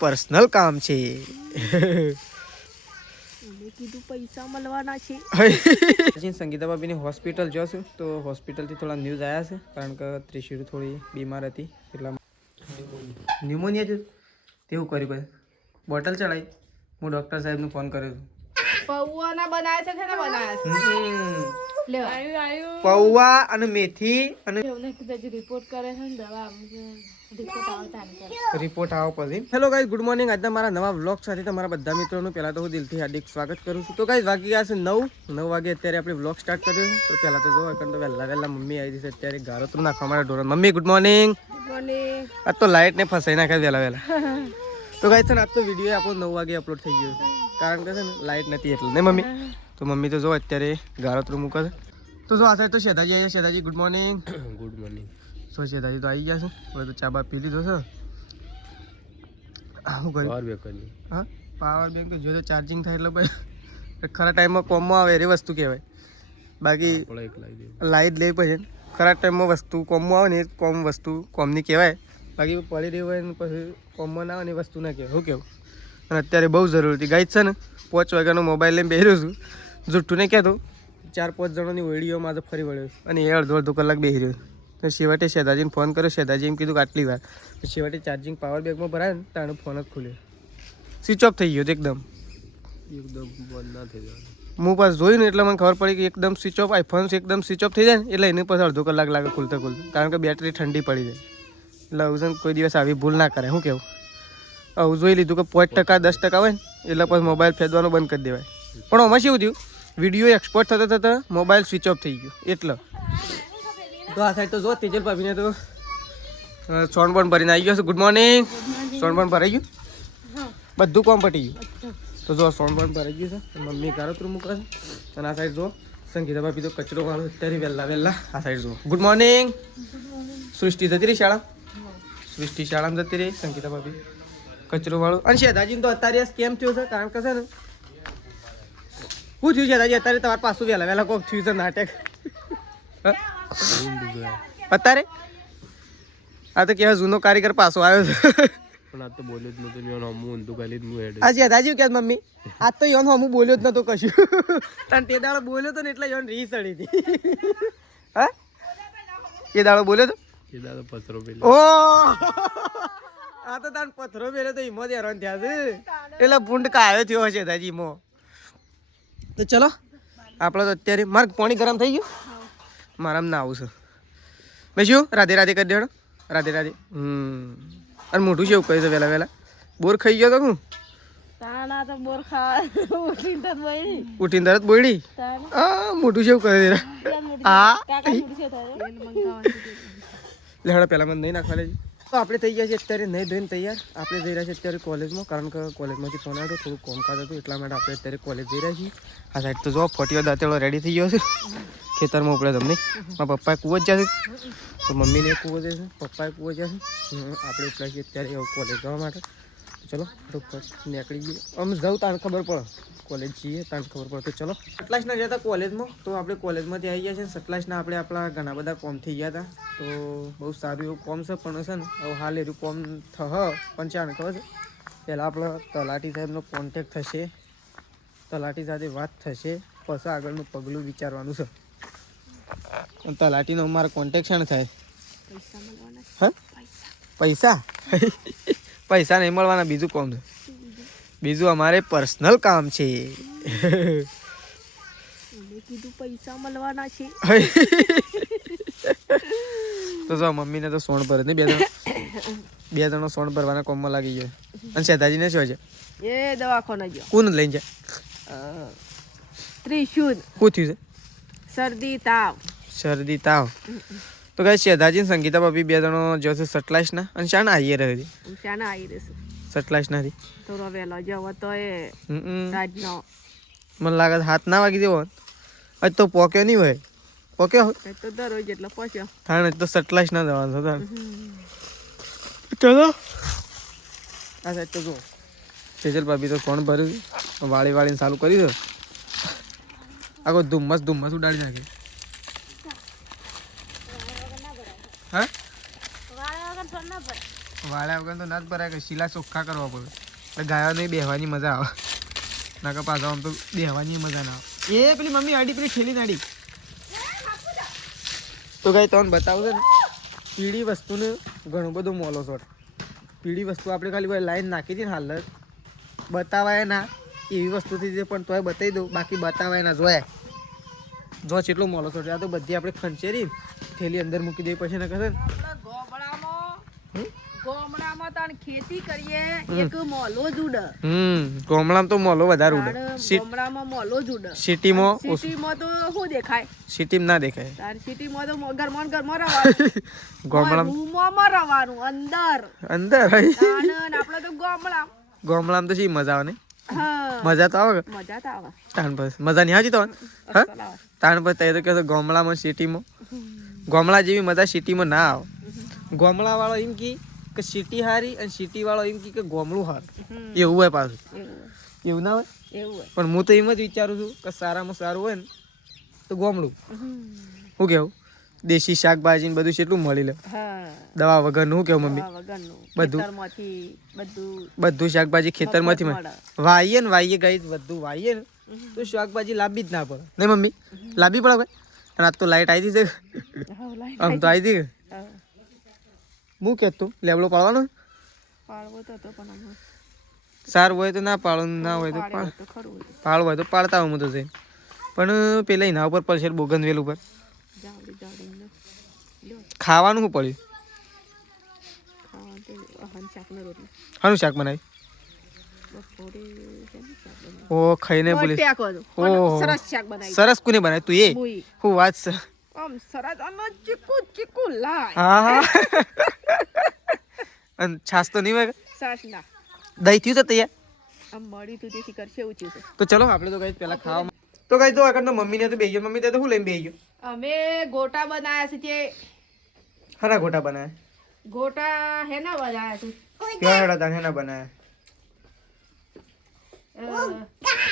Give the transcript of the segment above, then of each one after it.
Personal કામ છે. કીધું પૈસા મળવાના છે. સંગીતા ભાભીની હોસ્પિટલ જોશું તો હોસ્પિટલથી થોડા ન્યૂઝ આવ્યા છે કારણ કે ત્રિશુર થોડી બીમાર હતી એટલા ન્યુમોનિયા છે તેવું કર્યું ભાઈ બોટલ ચડાવી હું ડૉક્ટર સાહેબને ફોન કર્યો પૌવાના બનાવ્યા છે ને બનાવ્યા છે પૌવા અને મેથી અને રિપોર્ટ કરે છે ને દવા રિપોર્ટ આવો પછી હેલો ગાઈઝ ગુડ મોર્નિંગ આજના મારા નવા વ્લોગ સાથે તમારા બધા મિત્રોનું પહેલાં તો હું દિલથી હાર્દિક સ્વાગત કરું છું. તો ગાઈઝ વાગી ગયા છે 9 વાગે અત્યારે આપણે વ્લોગ સ્ટાર્ટ કર્યો તો પહેલાં તો જો કારણ તો વહેલા મમ્મી આવી છે અત્યારે ગારોતરું નાખવા માટે ઢોરણ. Mummy good morning. આજ તો લાઇટ ને ફસાઈ નાખે વહેલા તો ગાઈઝ છે ને આજ તો વિડીયો આપણો 9 વાગે અપલોડ થઈ ગયો કારણ કે છે ને લાઇટ નથી એટલે ને મમ્મી તો મમ્મી તો જો અત્યારે ગારોતરું મૂકે છે તો જો આ સાઈડ તો શેતાજી આવી Shetaji good morning. Good morning. So Shetaji તો આવી ગયા છે હવે તો ચા બા પી લીધો છે. શું કર્યું હા પાવર બેંક તો જો ચાર્જિંગ થાય એટલે ભાઈ ખરા ટાઈમમાં કોમમાં આવે એવી વસ્તુ કહેવાય બાકી લાઈટ લેવી પડે ખરા ટાઈમમાં વસ્તુ કોમમાં આવે ને એ કોમ વસ્તુ કોમની કહેવાય બાકી પડી રહી હોય ને પછી કોમમાં ના આવે ને એ વસ્તુ ના કહેવાય શું કહેવું. અને અત્યારે બહુ જરૂર હતી ગાઈડ છે ને 5 વાગ્યાનો મોબાઈલ લઈને બેસી રહ્યો છું જુઠ્ઠું નહીં કહેતો 4-5 જણોની ઓળીઓમાં તો ફરી વળ્યો અને એ અડધો કલાક બેસી રહ્યો તો છેવટે શેતાજીને ફોન કર્યો શેતાજી એમ કીધું કે આટલી વાર તો છેવટે ચાર્જિંગ પાવર બેગમાં ભરાય ને તાનો ફોન જ ખુલ્યો સ્વિચ ઓફ થઈ ગયો એકદમ બંધ ના થઈ જવાનું. હું પાસ જોયું ને એટલે મને ખબર પડી કે એકદમ સ્વિચ ઓફ આઈફોન એકદમ સ્વિચ ઓફ થઈ જાય ને એટલે એને પછી અડધો કલાક લાગે ખુલતા કારણ કે બેટરી ઠંડી પડી જાય એટલે આવું છે ને કોઈ દિવસ આવી ભૂલ ના કરે શું કેવું. આવું જોઈ લીધું કે 5% 10% હોય ને એટલે પછી મોબાઈલ ફેદવાનું બંધ કરી દેવાય પણ આમાં શું થયું વિડીયો એક્સપોર્ટ થતાં મોબાઈલ સ્વિચ ઓફ થઈ ગયો એટલે તો આ સાઈડ તો જો તેજલ ભાભીને તો સોન પણ ભરીને આવી ગયો છે. Good morning. સોન પણ ભરાઈ ગયું બધું કોમ પટી ગયું તો જો સોન પણ ભરાઈ ગયું છે મમ્મી કારોતરું મૂકે છે અને આ સાઈડ જો સંગીતા ભાભી તો કચરો વાળો અત્યારે વહેલા આ સાઈડ જો ગુડ મોર્નિંગ. સૃષ્ટિ જતી રહી સૃષ્ટિ શાળામાં જતી રહી સંગીતા ભાભી કચરો વાળો અને શેતાજી તો અત્યારે સ્કેમ થયો છે કારણ કે છે ને શું થયું શેતાજી અત્યારે તમારે પાછું વહેલા કોક થયું છે નાટક અત્યારે આ તો કેવા જૂનો કારીગર પાછો આવ્યો છે પણ આ તો બોલ્યો જ નતો મેં હમું ઊંધું ગાલી જ હું હેડ આ શેતાજી કે મમ્મી આજ તો યોન હમું બોલ્યો જ નતો કશું તાન તે દાડો બોલ્યો તો ને એટલે યોન રી સડી હતી હા એ દાડો બોલ્યો તો એ દાદા પથરો પેલો ઓ આ તો તાન પથરો પેલો તો ઈમો જ હેરાન થયા છે એટલે ભૂંડ કાયો થયો હશે દાજી ઈમો. તો ચલો આપણે તો અત્યારે મારે પાણી ગરમ થઈ ગયું મારામાં ના આવું છે મેં શું રાધે રાધે કરી દેવાનો રાધે રાધે અને મોઢું છે એવું કહી છે વહેલા બોર ખાઈ ગયો તો હું ઉઠીને તરત બોયડી હા મોઢું છે એવું કહી દે હા લેહડા પહેલાં મને નહીં નાખવા લેજે તો આપણે થઈ ગયા છે અત્યારે નહીં ધોઈને તૈયાર આપણે જઈ રહ્યા છીએ અત્યારે કોલેજમાં કારણ કે કોલેજમાંથી ફોન આવ્યો થોડું કોમકાજ હતું એટલા માટે આપણે અત્યારે કોલેજ જઈ રહ્યા છીએ. આ સાઈડ તો જો ફોટીઓ દાંતેડો રેડી થઈ ગયો છે ખેતરમાં ઉપડે તમને મારા પપ્પાએ કૂવો જ જશે તો મમ્મીને કૂવો જશે પપ્પાએ કૂવો જશે આપણે ઉપડ્યા છીએ અત્યારે કોલેજ જવા માટે ચલો નીકળી ગઈએ આમ જાઉં તાને ખબર પડે કોલેજ છીએ તાને ખબર પડે તો ચલો સતલાસના ગયા હતા કોલેજમાં તો આપણે કોલેજમાંથી આવી ગયા છે સતલાસના આપણે આપણા ઘણા બધા કોમ થઈ ગયા હતા તો બહુ સારું એવું કોમ છે પણ છે ને હવે હાલ એવું કોમ પણ ચાને ખબર છે પહેલાં આપણે તલાટી સાહેબનો કોન્ટેક્ટ થશે તલાટી સાથે વાત થશે પછી આગળનું પગલું વિચારવાનું છે તલાટીનો અમારો કોન્ટેક્ટ છે ને થાય હા પૈસા પૈસા નહીં મળવાના બીજું કોમ છે બીજું અમારે પર્સનલ કામ છે કીધું પૈસા મળવાના છે તો જો મમ્મીને તો સોણ ભરે ને બે જણો સોણ ભરવાના કોમમાં લાગી ગયો અને શેતાજીને શું છે એ દવાખાને ગયો કોણ લઈને જાય ત્રિશુલ શું થયું છે શરદી તાવ તો કઈ શેતાજી સંગીતા ભાભી બે જણો જો છે સટલાઈસના અને શાના આવીએ રહે સટલાઈસનાથી થોડો વહેલો જવો તો એ રાજનો મને લાગે હાથ ના વાગી દેવો આજ તો પોક્યો નહીં હોય પોક્યો તો દરરોજ એટલો પહોંચ્યો થાણે તો સટલાઈસ ના જવાનું હતા ચલો આ સાઈડ તો જો તેજલ ભાભી તો કોણ ભર્યું વાળીને ચાલુ કરી દો આખો ધુમ્મસ ઉડાડી નાખે હા વાળા વગર તો ના જ ભરાય કે શીલા ચોખ્ખા કરવા પડે એટલે ગાયોને બેહવાની મજા આવે નાકા પાછા આમ તો બેહવાની મજા ના આવે એ પેલી મમ્મી આડી પેલી ઠેલી નાડી તો ગાય તમને બતાવું છે ને પીળી વસ્તુને ઘણું બધું મોલો શોટ પીળી વસ્તુ આપણે ખાલી લાઈન નાખી હતી ને હાલ બતાવાય ના એવી વસ્તુથી જે પણ તોય બતાવી દઉં બાકી બતાવાય ના જોયા જો કેટલો મોલો શોટ આ તો બધી આપણે ખંચેરી થેલી અંદર મૂકી દેવી પછી ને કહેશે ગોમડામાં તાણ ખેતી કરીએ એક મોલો જ ઉડે ગોમડામાં તો મોલો વધારે ઉડે ગોમડામાં મોલો જ ઉડે સિટીમાં તો શું દેખાય સિટીમાં ના દેખાય તાર સિટીમાં તો ઘરમાં રવાનું ગોમડામાં રવાનું અંદર અંદર આપણે તો ગોમડામાં તો શી મજા આવે ને હા મજા તો આવે મજા તો આવે તાણ બસ મજા નહીં આવતી તો હા તાણ બસ તો કહે ગોમડામાં સિટીમાં ગોમડા જેવી મજા સિટીમાં ના આવે ગોમડા વાળો એમ કે સિટી હારી અને સિટી વાળો એમ કે ગોમડું હાર એવું હોય પાછું એવું ના હોય પણ હું તો એમ જ વિચારું છું કે સારામાં સારું હોય ને તો ગોમડું શું કેવું દેશી શાકભાજી ને બધું કેટલું મળી લે દવા વગરનું શું કેવું મમ્મી બધું શાકભાજી ખેતરમાંથી વાઈએ ને વાઈએ ગઈ બધું વાઈએ ને તો શાકભાજી લાંબી જ ના પડે નહીં મમ્મી લાંબી પડે ભાઈ અને આજ તો લાઈટ આવી હતી આમ તો આવી હતી હું કે તું લેબડો પાડવાનો સારું હોય તો ના પાડો ના હોય તો પાડવું હોય તો પાડતા હું તો જઈને પણ પેલા એના ઉપર પડશે બોગનવેલ ઉપર ખાવાનું શું પડ્યું શાનું શાક બનાવી ઓ ખાઈને બોલી સરસ કોને બનાવી તું એ હું વાત છે હા અને છાસ તો નહીં હોય દહીં થયું તો તૈયાર તો ચલો આપણે તો કઈ પેલા ખાવા તો કઈ તો આગળ મમ્મીને તો બેહ્યો મમ્મી તો શું લઈને બેહ્યો અમે ગોટા બનાયા છે તે હરા ગોટા બનાયા ગોટા હેના બનાયા છે કેવા હેડા હેના બનાયા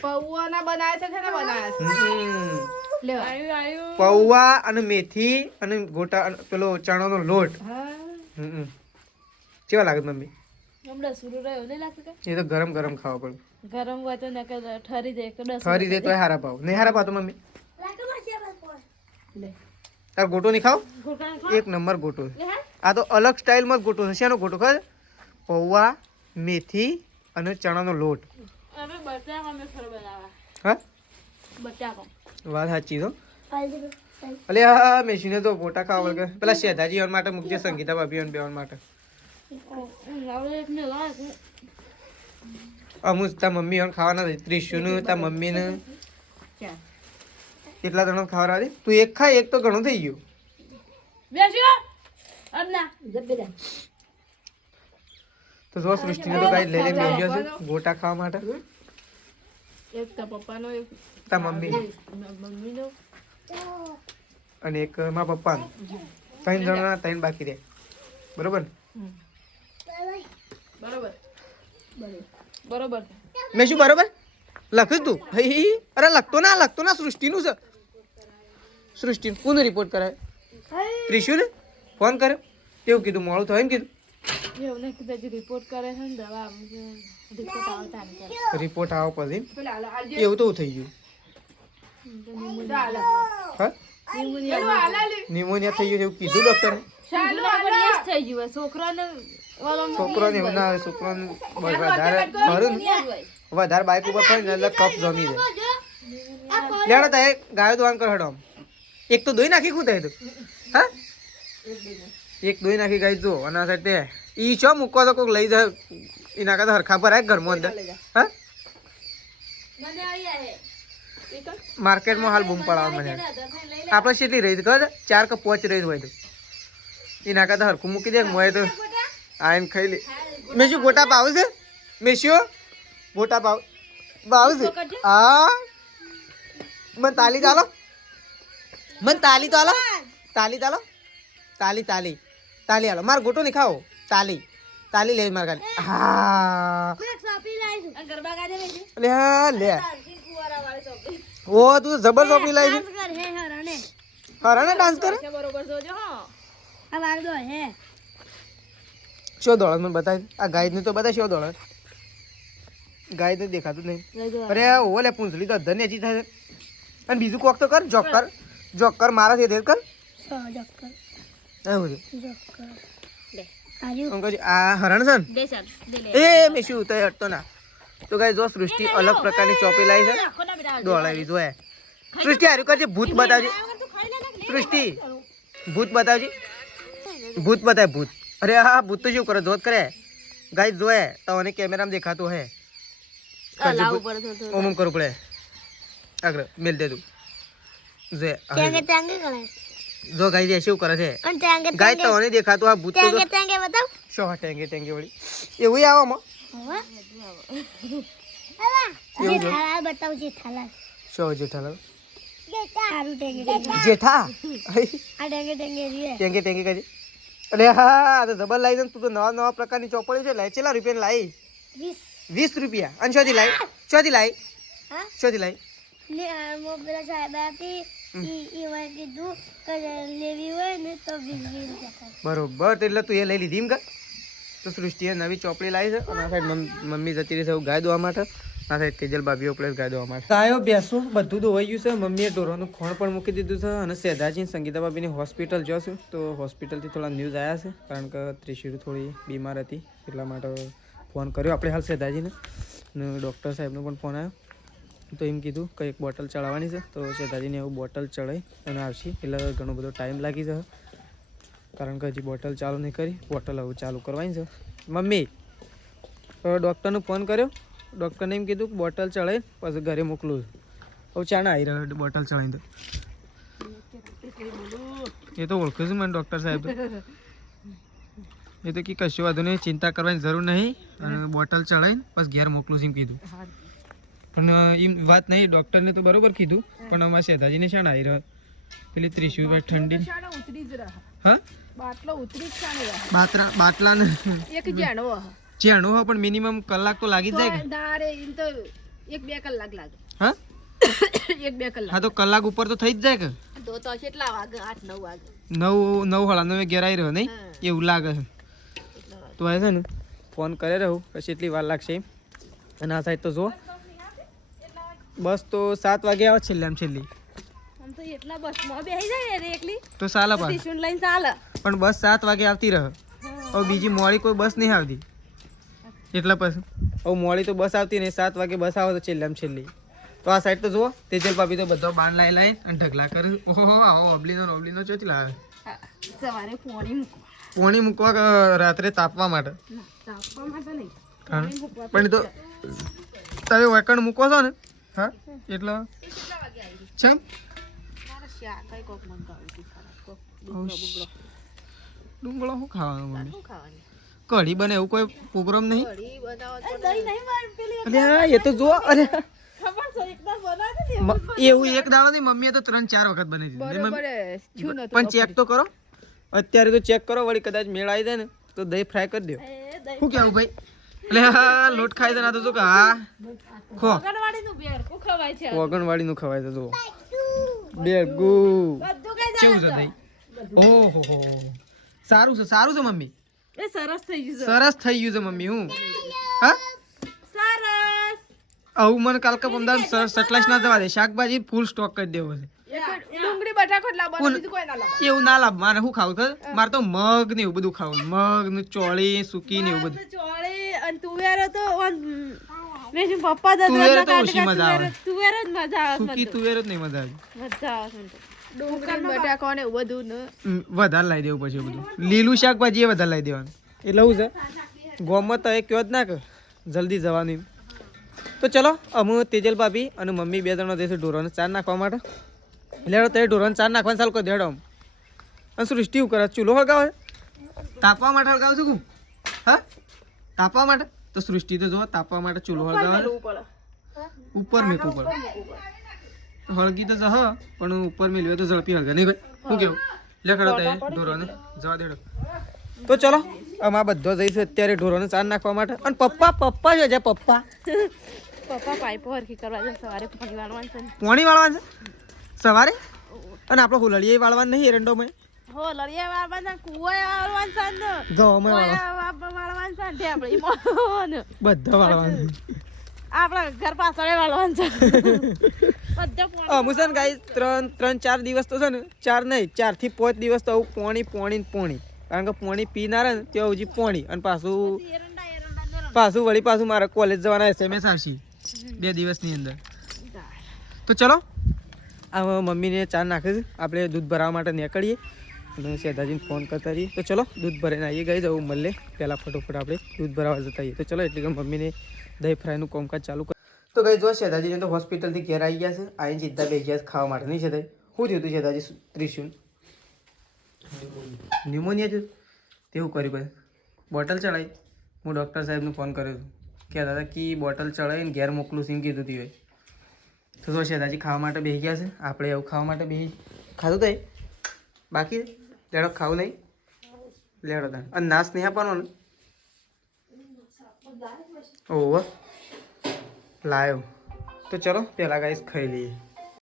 પૌવાના બનાયા છે હેના બનાયા છે પૌવા અને મેથી અને ગોટા પેલો ચણાનો લોટ કેવા લાગે મમ્મી એ તો ગરમ ગરમ ખાવા પડે ગરમ હોય તો નકર ઠરી જાય તો ઠરી જાય તો હારા ભાવ નહીં હારા ભાવ તો મમ્મી તાર ગોટો નહીં ખાવ એક નંબર ગોટો આ તો અલગ સ્ટાઇલમાં ગોટો છે શેનો ગોટો ખબર પૌવા મેથી અને ચણાનો લોટ હા વાત સાચી તો અલે હા મેશીને તો ગોટા ખાવા વગર પેલા શેધાજી માટે મૂકજે સંગીતા ભાભી બેવન માટે અમુક તા મમ્મી ખાવાના ત્રિશુનું તા મમ્મીને કેટલા જણા ખાવા દે તું એક ખા એક તો ઘણું થઈ ગયું તો જો સૃષ્ટિને તો કઈ લઈ લઈ બેસ્યો છે ગોટા ખાવા માટે એક તા પપ્પાનો એક તા મમ્મીનો અને એક મારા પપ્પાનો ત્રણ જણા ત્રણ બાકી રહે બરોબર બરોબર મેં શું બરોબર લખ્યું તું અરે લખતો ના સૃષ્ટિનું છે સૃષ્ટિ કોનો રિપોર્ટ કરાય ત્રિશુલ ફોન કર્યો એવું કીધું મોડું થયું કીધું રિપોર્ટ કરે છે ને દવા રિપોર્ટ આવો પછી એવું તો થઈ ગયું હા નિમોનિયા થઈ ગયું એવું કીધું ડોક્ટરે છોકરાને એવું ના આવે છોકરાને વધારે બાઇક ઉપર ફરી ને એટલે કફ જમી જાય લેડો તા ગાયો દોવાન કર હડો એક તો દોઈ નાખી ખુદ તો હા એક દોઈ નાખી ગાય જો અને આ સાઈડ તે ઈ છો મૂકવા તો કોઈક લઈ જાય એના કરતા હરખા પર આવે ઘરમાં અંદર હા માર્કેટમાં હાલ બૂમ પડાવવા મને આપણે કેટલી રહી ખબર 4 કે 5 રહી હોય તો એના કરતા હરખું મૂકી દે મોય તો આઈને ખાઈ લે મેં શું ગોટા પાવ છે મેં શું ગોટા પાવ છે હા મને તાલી ચાલો મને તાલી તો હાલો તાલી હાલો માર ગોટો નહીં ખાઓ તાલી લે માર ખાલી હા લે હા લે ઓ તું જબર ચોપડી લાવી હરાને ડાન્સ કરે બરોબર જોજો હા શું દોડે મને બતાવી આ ગાય તો બતાવી શું દોડે ગાય તો દેખાતું જ નહીં અરે ઓ લે પૂંછડી તો ધન્ય હજી થાય અને બીજું કોક તો કર જોકર મારા છે કર એવું છે આ હરણ છે ને એ મેં શું ઉતાર હટતો ના તો ગાય જો સૃષ્ટિ અલગ પ્રકારની ચોપી લાવી છે દોડાવી જોયા સૃષ્ટિ હારું કરજે ભૂત બતાવજે સૃષ્ટિ ભૂત બતાવજે ભૂત બતાય ભૂત અરે હા ભૂત તો શું કરે જોત કરે ગાય જોએ તો મને કેમેરામાં દેખાતું હે ઓમ કરવું પડે આગળ મેલ દે તું જો ગાય જે શું કરે છે ગાય તો મને દેખાતું આ ભૂત તો શું હા ટેંગે ટેંગે વળી એવું આવો શું જેઠાલાલ જેઠા ટેંગે ટેંગે કરી અરે હા તો જબર લાવી દે તું તો નવા પ્રકારની ચોપડી છે લાઈ કેટલા રૂપિયા લાવી 20 રૂપિયા અને શોધી લાવી બરોબર એટલે તું એ લઈ લીધી એમ તો સૃષ્ટિએ નવી ચોપડી લાવી છે અને આ સાઈડ મમ્મી જતી રહી છે ગાય દોવા માટે આ સાઈડ તેજલ ભાભીઓ પ્લેસ ગાય દોવા માટે ગાયો બેસો બધું ધોવાઈ ગયું છે મમ્મીએ ઢોરોનું ખોણ પણ મૂકી દીધું છે અને સેધાજી સંગીતા ભાભીની હોસ્પિટલ જોશું તો હોસ્પિટલથી થોડા ન્યૂઝ આવ્યા છે કારણ કે ત્રિશુર થોડી બીમાર હતી એટલા માટે ફોન કર્યો આપણે હાલ સેધાજીને અને ડૉક્ટર સાહેબનો પણ ફોન આવ્યો તો એમ કીધું કે એક બોટલ ચડાવવાની છે તો સેધાજીને એવું બોટલ ચડાવી અને આવશે એટલે ઘણો બધો ટાઈમ લાગી જશે કારણ કે હજી બોટલ ચાલુ નહીં કરી બોટલ હવે ચાલુ કરવાની છે મમ્મી ડૉક્ટરને ફોન કર્યો ડૉક્ટરને એમ કીધું કે બોટલ ચડાવી પછી ઘરે મોકલું હવે ચાણા આવી રહ્યો બોટલ ચડાવી દો એ તો ઓળખું છું મને ડૉક્ટર સાહેબ એ તો કે કશું વાંધો નહીં ચિંતા કરવાની જરૂર નહીં અને બોટલ ચડાવીને બસ ઘેર મોકલું છું એમ કીધું પણ એમ વાત નહીં ડૉક્ટરને તો બરોબર કીધું પણ અમારા સેધાજીને શાણ આવી રહ્યો પેલી ત્રિશુભાઈ ઠંડી હા બાટલા ને ચેણો હો પણ મિનિમમ કલાક તો લાગી જ જાય કે 1-2 કલાક લાગે હા 1-2 કલાક હા તો કલાક ઉપર તો થઈ જ જાય કે તો કેટલા વાગે 8-9 વાગે 9:30 ઘેર આવી રહ્યો નહીં એવું લાગે છે તો આ છે ને ફોન કરે રહું પછી એટલી વાર લાગશે અને આ સાઈડ તો જો બસ તો 7 વાગે આવે છેલ્લી તો એટલા બસમાં બેહી જાય રે એકલી તો ચાલે સ્ટેશન લાઈન ચાલે પણ બસ 7 વાગે આવતી રહે હવે બીજી મોડી કોઈ બસ નહીં આવતી એટલા પછી હવે મોડી તો બસ આવતી નહીં 7 વાગે બસ આવે તો છેલ્લી તો આ સાઈડ તો જુઓ તેજલ ભાભી તો બધો બાણ લાઈ અને ઢગલા કરે ઓહો આવો ઓબલીનો ચોથી લાવે સવારે પોણી મૂકવા રાત્રે તાપવા માટે પણ તો તમે વકણ મૂકો છો ને હા એટલે ચમ ડુંગળો શું ખાવાનું મમ્મી કઢી બને એવું કોઈ પ્રોગ્રામ નહીં અરે એ તો જો અરે એવું એક દાડો નહીં મમ્મીએ તો 3-4 વખત બનાવી દીધી પણ ચેક તો કરો અત્યારે તો ચેક કરો વળી કદાચ મેળ આવી જાય ને તો દહીં ફ્રાય કરી દો શું કેવું ભાઈ એટલે હા લોટ ખાઈ દે ના તો શું કે હા ખો ઓગણવાડી નું ખવાય છે જો બેગુ કેવું છે દહીં ઓહો સારું છે મમ્મી સરસ થઈ ગયું છે મમ્મી હું હા સરસ આવું મને કાલ કે પમદાર સટલાશ ના જવા દે શાકભાજી ફૂલ સ્ટોક કરી દેવો છે ડુંગળી બટાકો લાવવાનું બીજું કોઈ ના લાવવાનું એવું ના લાવ મારે શું ખાવું ખબર મારે તો મગ ને એવું બધું ખાવું મગ ને ચોળી સૂકી ને એવું બધું ચોળી અને તુવેરો તો મેં પપ્પા તુવેરો તો ઓછી મજા આવે તુવેરો જ મજા આવે સૂકી તુવેરો જ નહીં મજા આવે ડુંગળી બટાકો ને એવું બધું ને વધારે લાવી દેવું પછી બધું લીલું શાકભાજી એ વધારે લાવી દેવાનું એટલે હું છે ગોમત તો એ કયો જ ના કે જલ્દી જવાનું તો ચલો અમે તેજલ ભાભી અને મમ્મી 2 જણા જઈશું ઢોરોને ચાર નાખવા માટે એટલે તે ઢોરોને ચાર નાખવાનું ચાલુ કરી દેડો અને સૃષ્ટિ એવું કરે ચૂલો હળગાવે તાપવા માટે હળગાવ છું હા તાપવા માટે તો સૃષ્ટિ તો જો તાપવા માટે ચૂલો હળગાવે ઉપર મેકવું પડે હળગી તો જહ પણ ઉપર મેળવે તો ઝડપી હળગે નહીં ભાઈ શું કેવું લે ખરો તે ઢોરોને જવા દેડો તો ચલો અમે બધો જઈશું અત્યારે ઢોરોને ચાર નાખવા માટે અને પપ્પા છે પપ્પા પાઇપો હરખી કરવા જાય સવારે પાણી વાળવાનું છે સવારે અને આપણે હુલડીએ વાળવાનું નહીં એરંડોમાં હો લરિયા વાળવાના કુવાય વાળવાના છે ને ગમે વાળવાના છે ઢેબળી મોને બધા વાળવાનું આપણા ઘર પાછળ વાળવાના છે બધા પોણી મુસન ગાઈસ 3-4 દિવસ તો છે ને 4 નહીં 4 થી 5 દિવસ તો આવું પોણી કારણ કે પોણી પીનાર ને તે હજી પોણી અને પાછું વળી મારે કોલેજ જવાના SMS આવશે 2 દિવસની અંદર તો ચલો આ મમ્મીને ચા નાખે છે આપણે દૂધ ભરાવા માટે નીકળીએ અને શેઠાજીને ફોન કરતા રહીએ તો ચલો દૂધ ભરીને આવીએ ગઈ જવું મળે પહેલાં ફટોફટ આપણે દૂધ ભરાવા જતા આવીએ તો ચલો એટલે કે મમ્મીને દહીં ફ્રાયનું કામકાજ ચાલુ કર તો ગઈ જો શેઠાજીને તો હોસ્પિટલથી ઘેર આવી ગયા છે આવીને સીધા બેસી ગયા છે ખાવા માટે નહીં શેઠાજી શું થયું હતું શેઠાજી ત્રિશુલ ન્યુમોનિયા થયું તેવું કર્યું ભાઈ બોટલ ચડાવી હું ડૉક્ટર સાહેબને ફોન કર્યો હતો કહેતા હતા કે બોટલ ચડાવીને ઘેર મોકલું સિંગ કીધું હતી ભાઈ તો શેઠાજી ખાવા માટે બેસી ગયા છે આપણે એવું ખાવા માટે બેસી ખાધું થાય બાકી લેડો ખાવું નહીં લેડો તાન અને નાશ નહીં આપવાનો ને ઓહો લાયો તો ચલો પહેલાં ગાઈસ ખાઈ લઈએ